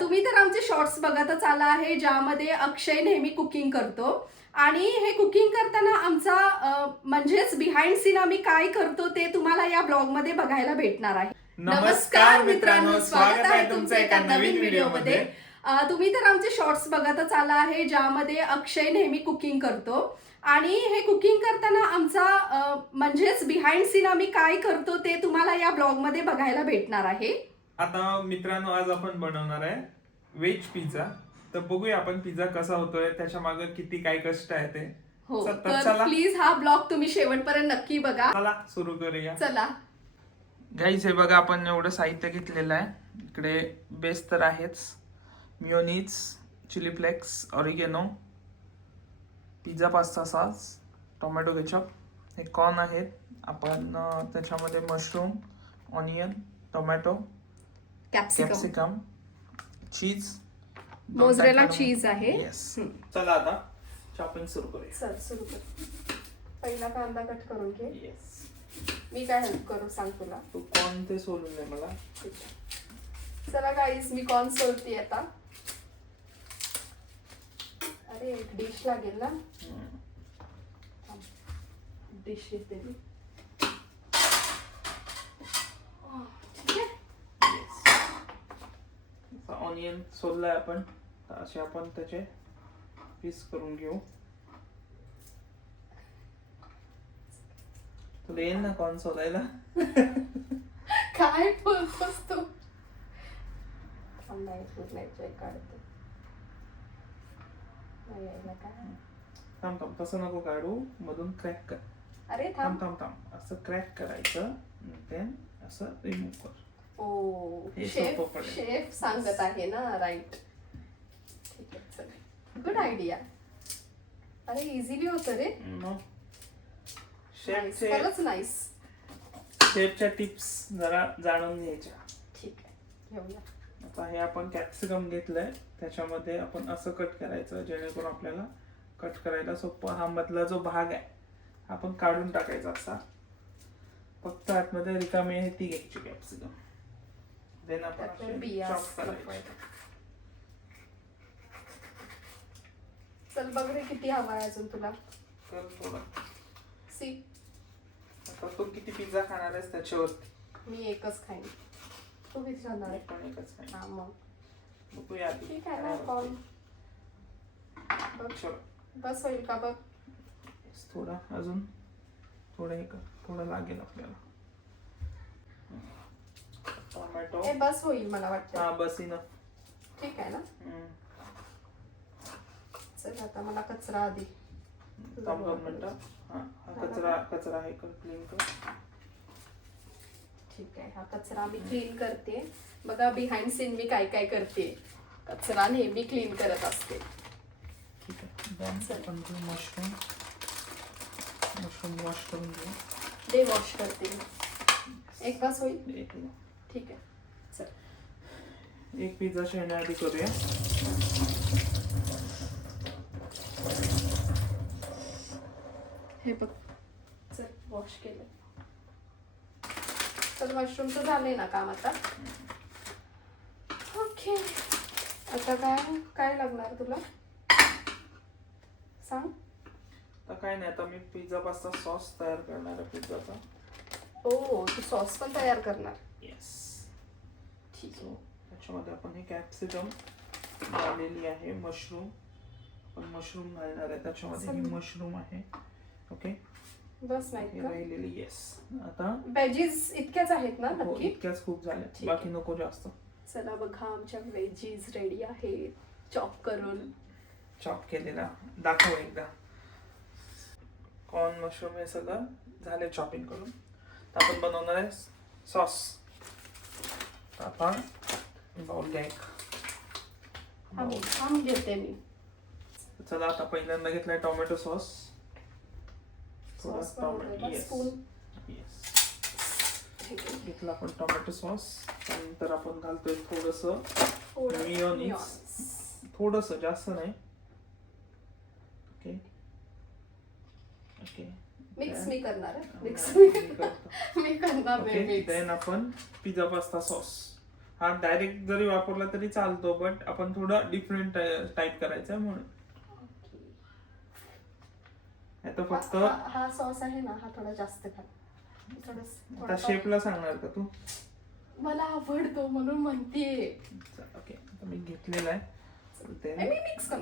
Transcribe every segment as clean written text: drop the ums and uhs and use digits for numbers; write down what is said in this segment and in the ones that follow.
तुम्ही तर आमचे शॉर्ट्स बघतच आला आहे ज्यामध्ये अक्षय नेहमी कुकिंग करतो आणि हे कुकिंग करताना आमचा म्हणजेच बिहाइंड सीन आम्ही काय करतो ते तुम्हाला या ब्लॉग मध्ये बघायला भेटणार आहे. नमस्कार मित्रांनो, स्वागत आहे तुमचं एका नवीन व्हिडिओमध्ये. तुम्ही तर आमचे शॉर्ट्स बघतच आला आहे ज्यामध्ये अक्षय नेहमी कुकिंग करतो आणि हे कुकिंग करताना आमचा म्हणजेच बिहाइंड सीन आम्ही काय करतो ते तुम्हाला या ब्लॉग मध्ये बघायला भेटणार आहे. आता मित्रांनो, आज आपण बनवणार आहे व्हेज पिझ्झा. तर बघूया आपण पिझ्झा कसा होतोय, त्याच्या मागे किती काय कष्ट आहे ते. हो, तर तर चला प्लीज हा ब्लॉग तुम्ही शेवटपर्यंत नक्की बघा. चला सुरू करूया. चला. गाईस, हे बघा आपण एवढं साहित्य घेतलेलं आहे. इकडे बेस तर आहेच, mayonnaise, chilli flakes, oregano, pizza pasta sauce, tomato ketchup, हे कॉर्न आहेत. आपण त्याच्यामध्ये mushroom, onion, tomato, capsicum, cheese, mozzarella cheese आहे. येस. चला आता चॉपिंग सुरू करूया. चल सुरू कर. पहिला कांदा कट करून घे. येस. मी काय हेल्प करू सांग तुला. तू कोणते सोलून दे मला. चला गाईज, मी कॉर्न सोलते आता. अरे एक डिश लागेल ना. डिश येते मी. ऑनियन सोललाय आपण, तर असे आपण त्याचे पीस करून घेऊ. तुला येईल ना कॉर्न सोलायला? काय बोलतोस तू? काढते. थांब थांब, तसं नको काढू, मधून क्रॅक कर. अरे थांब थांब थांब, असं क्रॅक करायचं, देन असं रिमूव्ह कर. ओ, हे शेफ सोपं पडेल. शेफ सांगत आहे ना. राईट, ठीक आहे. चल, गुड आयडिया. अरे इझिली होतं रे. खरंच नाईस. शेफच्या टिप्स जरा जाणून घ्यायच्या. ठीक आहे, घेऊया. आता हे आपण कॅप्सिकम घेतलंय, त्याच्यामध्ये आपण असं कट करायचं जेणेकरून आपल्याला कट करायला सोपं. हा मधला जो भाग आहे आपण काढून टाकायचा असा. फक्त आतमध्ये रिकामी आहे ती घ्यायची कॅप्सिकम. देन आपण चॉप करायचं. चल बघ रे, किती हवा आहे अजून तुला. कर थोडं. सी, आता तू किती पिझ्झा खाणार आहेस त्याच्यावरती. मी एकच खाईन. तू किती खाणार आहे? पण एकच खाईन. हा मग बघूया आधी. ठीक आहे ना. कॉर्न बघ, बस होईल का बघ. थोडा अजून, थोडं हे कर, थोडं लागेल आपल्याला. टोमॅटो. हे बस होईल मला वाटतं. हा बस ना. ठीक आहे ना. चल आता मला कचरा आधी. 2 मिनिटं. हा कचरा आहे कर, क्लीन कर. ठीक आहे, हा कचरा मी क्लीन करते. बघा बिहाइंड सीन मी काय काय करते. कचरा नेहमी क्लीन करत असते. ठीक आहे. आपण मशरूम वॉश करून घेऊ. ते वॉश करते. एक बस होईल. एक ठीक आहे. चल, एक पिझ्झा शेण्याआधी करूया. हे बघ. चल, वॉश केलं. तर मशरूमचं झालंय ना काम आता. ओके, आता काय लागणार तुला सांग. तर काय नाही, आता मी पिझ्झा पास्ता सॉस तयार करणार आहे पिझ्झाचा. ओ, तू सॉस पण तयार करणार. येस. ठीक सो आहे. त्याच्यामध्ये आपण हे कॅप्सिकम घालेली आहे, मशरूम आपण मशरूम घालणार आहे त्याच्यामध्ये. ही मशरूम आहे. ओके, बस नाही हे का राहिलेली. येस. आता वेजीज इतक्याच आहेत ना हो, नक्की. इतक्याच खूप झाल्या, ठीक बाकी नको जास्त. चला बघा, आमच्या वेजीज रेडी आहेत चॉप करून. चॉप केलेला दाखव एकदा. कॉर्न, मशरूम हे सगळं झाले चॉपिंग करून. तर आपण बनवणार आहे सॉस. आपण बाउल घ्या एक. थांब घेते मी. चला, आता पहिल्यांदा घेतलाय टोमॅटो सॉस. थोडा sauce tomato. Yes spoon. Yes. ठीक आहे. घेतला आपण टोमॅटो सॉस. त्यानंतर आपण घालतोय थोडंसं मियोनीज. थोडंसं, जास्त नाही. Okay okay. मिक्स मी करणार आहे. मिक्स मी करतो. मी करणार ओके, बेबी. देन आपण पिझ्झा पास्ता सॉस. हा डायरेक्ट जरी वापरला तरी चालतो, बट आपण थोडा डिफरंट टाईप करायचा म्हणून. आता फक्त हा सॉस आहे ना, हा थोडा जास्त घाल. आता शेपला सांगणार का तू? मला आवडतो म्हणून म्हणतेय. ओके, आता मी घेतलेला आहे. मी मिक्स कर.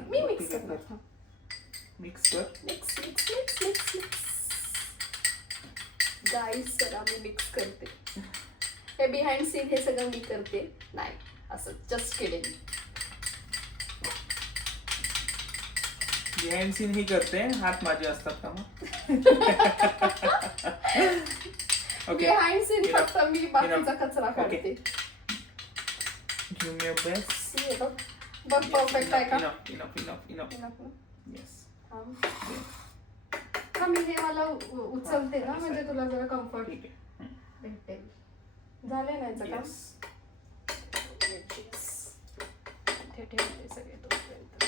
मिक्स कर. मिक्स गाईस, चला मी मिक्स करते. हे बिहाइंड सीन हे सगळं मी करते. नाही असं जस्ट किडिंग. बिहाइंड सीन ही करते, हात माझे असतात का मग? ओके, बिहाइंड सीन फक्त मी बाकीचा कचरा काढते. Give me your best. बघ परफेक्ट आहे का? इनफ. येस. हा, मी हे मला उचलते ना, म्हणजे तुला जरा कम्फर्ट भेटेल. झाले नाही का? ठेवते सगळे तोपर्यंत.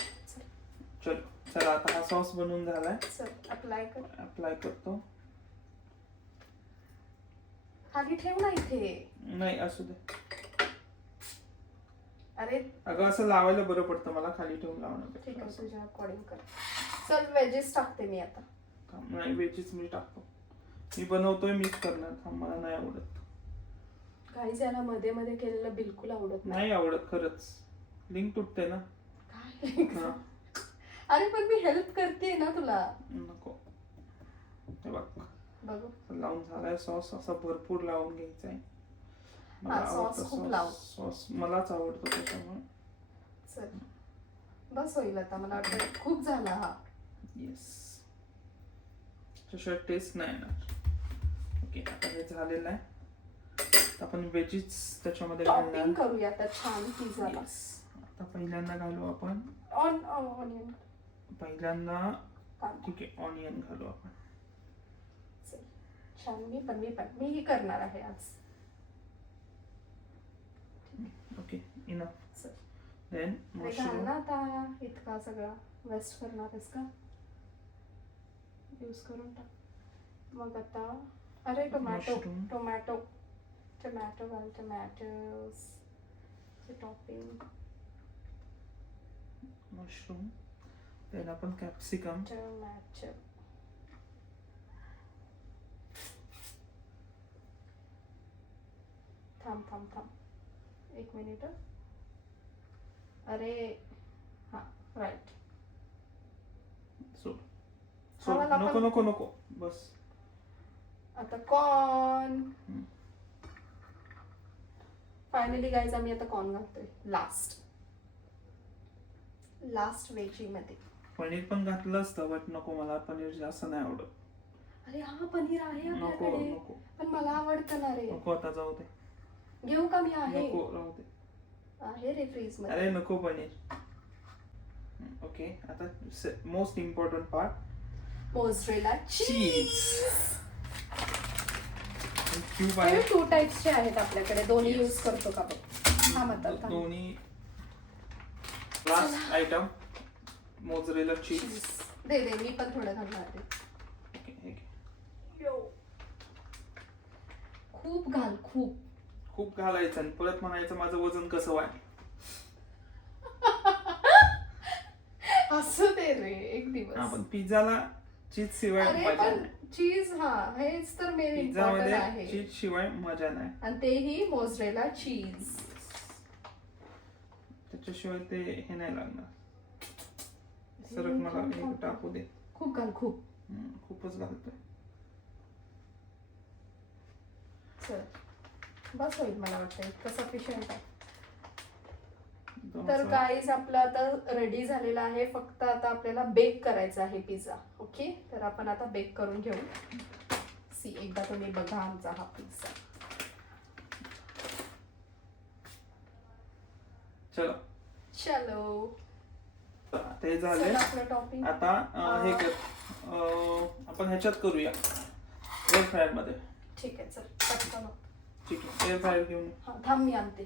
चलो, चला आता हा सॉस बनवून झालाय. चल अप्लाय करतो. खाली ठेव ना इथे. नाही, असू दे. अरे अगं असं लावायला बरं पडतं मला, खाली ठेवून लावणं. ठीक आहे, तुझ्या अकॉर्डिंग कर. चल वेजेस टाकते मी आता. नाही, वेजीस मी टाकतो. मी बनवतोय, मीच करणार. मला नाही आवडत. काही याला मध्ये मध्ये केलेलं बिलकुल आवडत नाही आवडत खरंच. लिंक तुटते ना. काय? अरे पण मी हेल्प करते ना तुला. नको. हे बघ, बघू लावून झालाय सॉस. असा भरपूर लावून घ्यायचा आहे. सॉस मलाच आवडतो त्याच्यामुळे. चल बस होईल आता. मला वाटतं खूप झाला हा. येस, त्याशिवाय टेस्ट नाही येणार. ओके, आता हे झालेलं आहे. आपण वेजीस त्याच्यामध्ये टॉपिंग करूया आता छान पिझ्झाला. आता पहिल्यांदा घालू आपण ऑनियन. पहिल्यांदा ठीक आहे, ऑनियन घालू आपण. छान. मीही करणार आहे आज. Okay, enough. Then mushroom. आता इतका सगळा वेस्ट करणार आहेस का? यूज करून टाक. मग आता अरे टोमॅटो घाल. Tomatoes topping. मशरूम. देन आपण कॅप्सिकम. टोमॅटो. थांब 1 मिनिट. अरे हा, राईट. नको बस. आता कॉर्न. फायनली गाईज, आम्ही आता कॉर्न घालतोय लास्ट वेजी मध्ये. पनीर पण घातलं असतं, बट नको, मला पनीर जास्त नाही आवडत. अरे हा, पनीर आहे आपल्याकडे. पण मला आवडतं ना रे. नको, आता जाऊ दे. घेऊ का मी? आहे, नको, राहू दे. आहे रे फ्रीज मध्ये. अरे नको पनीर. ओके, आता मोस्ट इम्पॉर्टंट पार्ट, मोझरेला चीज. क्यूब आहे. 2 टाइप्सचे आहेत आपल्याकडे. दोन्ही यूज करतो का बघ. हा म्हणतात दोन्ही. लास्ट आयटम मोझरेला चीज. दे मी पण थोडं घालणार आहे. खूप घाल. खूप घालायचं आणि परत म्हणायचं माझं वजन कसं वाढलं. असं दे रे एक दिवस. आपण पिझ्झाला चीज शिवाय मजा नाही. चीज, हा हेच तर मेन इम्पॉर्टंट आहे. चीज शिवाय मजा नाही. आणि तेही मोझरेला चीज. त्याच्याशिवाय ते हे नाही लागणार. सरक मला टाकू दे. खूप घाल. खूपच घालतोय. चल बस होईल, मला वाटतं इतकं सफिशियंट आहे. तर गाईज, आपलं आता रेडी झालेला आहे. फक्त आता आपल्याला बेक करायचा आहे पिझ्झा. ओके, तर आपण आता बेक करून घेऊ. एकदा तुम्ही बघा आमचा हा पिझ्झा. चलो ते झाले. आता हे कर, आपण ह्याच्यात करूया, एअर फ्रायर मध्ये. ठीक आहे, चल पटकन. ठीक आहे, एअर फ्रायर घेऊन. थांब, मी आणते.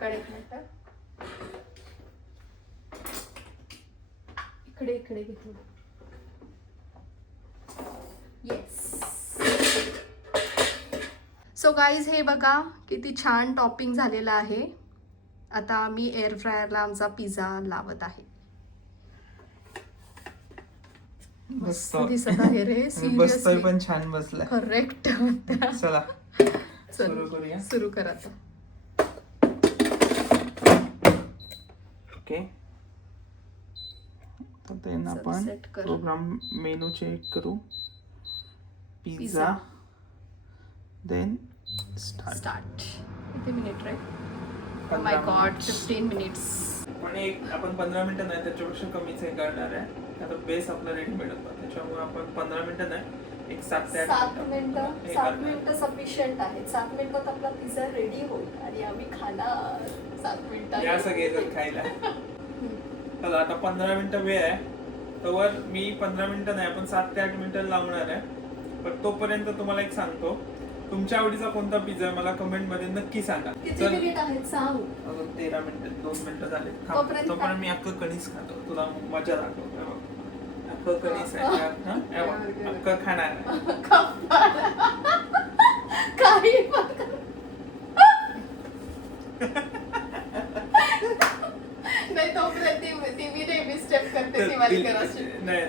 एक मिनिट. इकडे घेतो. सो गाईज हे बघा किती छान टॉपिंग झालेलं आहे. आता आम्ही एअर फ्रायरला आमचा पिझ्झा लावत आहे. मस्त दिसत आहे रे. बसतोय सिरियसली पण छान बसलाय. करेक्ट. चला सुरू करूया. सुरू कर आता. ओके तर त्यांना चल, आपण set कर. प्रोग्राम मेनू चेक करू. Pizza pizza. Then start. किती मिनिट रे? Oh 15 my God, minutes. 15 minutes. पण आपण 15 मिनिटं नाही त्याच्यापेक्षा कमीच हे करणार आहे. आता बेस आपला रेडीमेड होता त्याच्यामुळे आपण 15 मिनिटं नाही एक 7 ते 8 7 मिनिटं हे 7 करणार. मिनिटं सफिशियंट आहेत. 7 मिनिटात आपला पिझ्झा रेडी होईल आणि आम्ही खाणार 7 मिनिटात. या सगळे जण खायला. चला आता 15 मिनिटं वेळ आहे. तर मी 15 मिनिटं नाही आपण 7 ते 8 मिनिटं लावणार आहे. पण तोपर्यंत तुम्हाला एक सांगतो, तुमच्या आवडीचा कोणता पिझ्झा मला कमेंट मध्ये नक्की सांगा. किती मिनिट आहेत सांग. अजून 13 मिनिटं 2 मिनिटं झाले. तोपर्यंत तोपर्यंत मी अख्खं कणीस खातो. तुला मजा दाखवतो. अख्खं कणीस आहे. अख्खं खाणार आहे. काही पण कर. नाही तोपर्यंत ती मी नेहमी स्टेप करते ती वाली करायची. नाही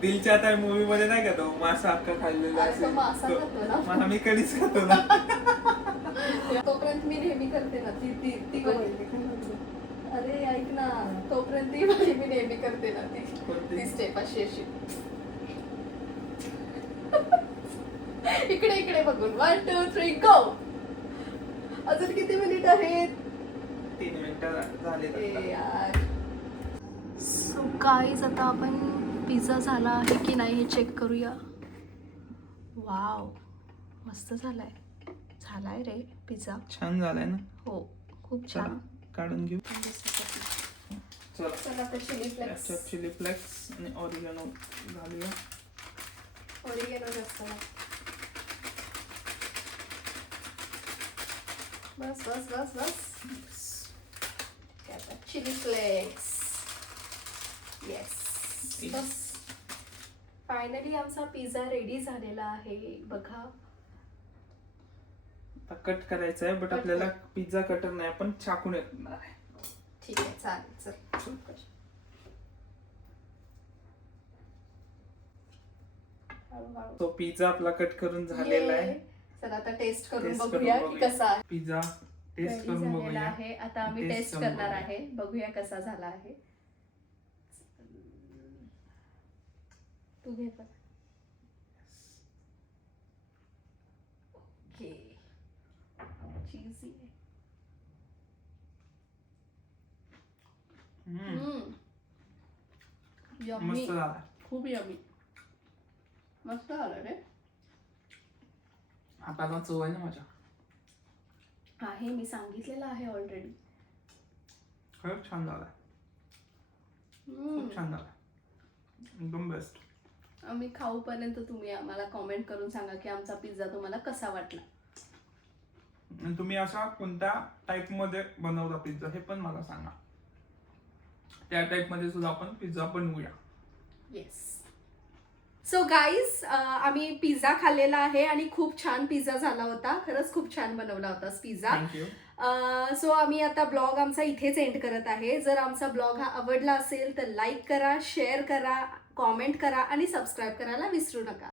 दिलच्या त्या मूवी मध्ये नाही का तो मासा अख्खा खाल्लेला अरे तो मासा खातो ना. मला मी कणीस खातो ना. तोपर्यंत मी नेहमी करते ना ती ती ती अरे ऐक ना, तोपर्यंत ती वाली मी नेहमी करते ना ती स्टेप अशी अशी. इकडे इकडे बघून 1 2 3 गो. अजून किती मिनिट आहेत? 3 मिनिटं झाले. यार सो गाईज आता आपण पिझ्झा झाला आहे की नाही हे चेक करूया. वाव मस्त झालाय. झालाय रे पिझ्झा. छान झालाय ना. हो खूप छान. काढून घेऊ. चला चला आता चिली फ्लेक्स. चिली फ्लेक्स आणि ऑरिगॅनो घालूया. ऑरिगॅनो जास्त नाही. बस बस बस बस. Chilli flakes. येस बस. फायनली आमचा पिझ्झा रेडी झालेला आहे बघा. आता कट करायचं आहे बट आपल्याला पिझ्झा कटर नाही आपण चाकून येणार आहे. ठीक आहे चालेल. चल तो पिझ्झा आपला कट करून झालेला आहे. चला आता टेस्ट करून टेस्ट बघूया करून की कसा आहे. पिझ्झा टेस्ट Ready करून झालेला बघूया. आहे. आता आम्ही Taste टेस्ट करून करणार बघूया. आहे. बघूया कसा झाला आहे. तू घे पण. ओके चीजी. यम्मी. मस्त झाला. खूप यम्मी. मस्त झालं रे. हाताला चव आहे ना माझ्या. आहे मी सांगितलेलं आहे ऑलरेडी. खरंच छान झाला. खूप छान झाला. एकदम बेस्ट. आम्ही खाऊपर्यंत तुम्ही आम्हाला कमेंट करून सांगा की आमचा पिझ्झा तुम्हाला कसा वाटला. आणि तुम्ही असा कोणत्या टाइप मध्ये बनवता पिझ्झा हे पण मला सांगा. त्या टाइप मध्ये सुद्धा आपण पिझ्झा बनवूया. येस. सो गाईज आम्ही पिझ्झा खाल्लेला आहे आणि खूप छान पिझ्झा झाला होता. खरंच खूप छान बनवला होता पिझ्झा. थँक्यू. सो आम्ही आता ब्लॉग आमचा इथेच एंड करत आहे. जर आमचा ब्लॉग हा आवडला असेल तर लाईक करा, शेअर करा, कॉमेंट करा आणि सबस्क्राईब करायला विसरू नका.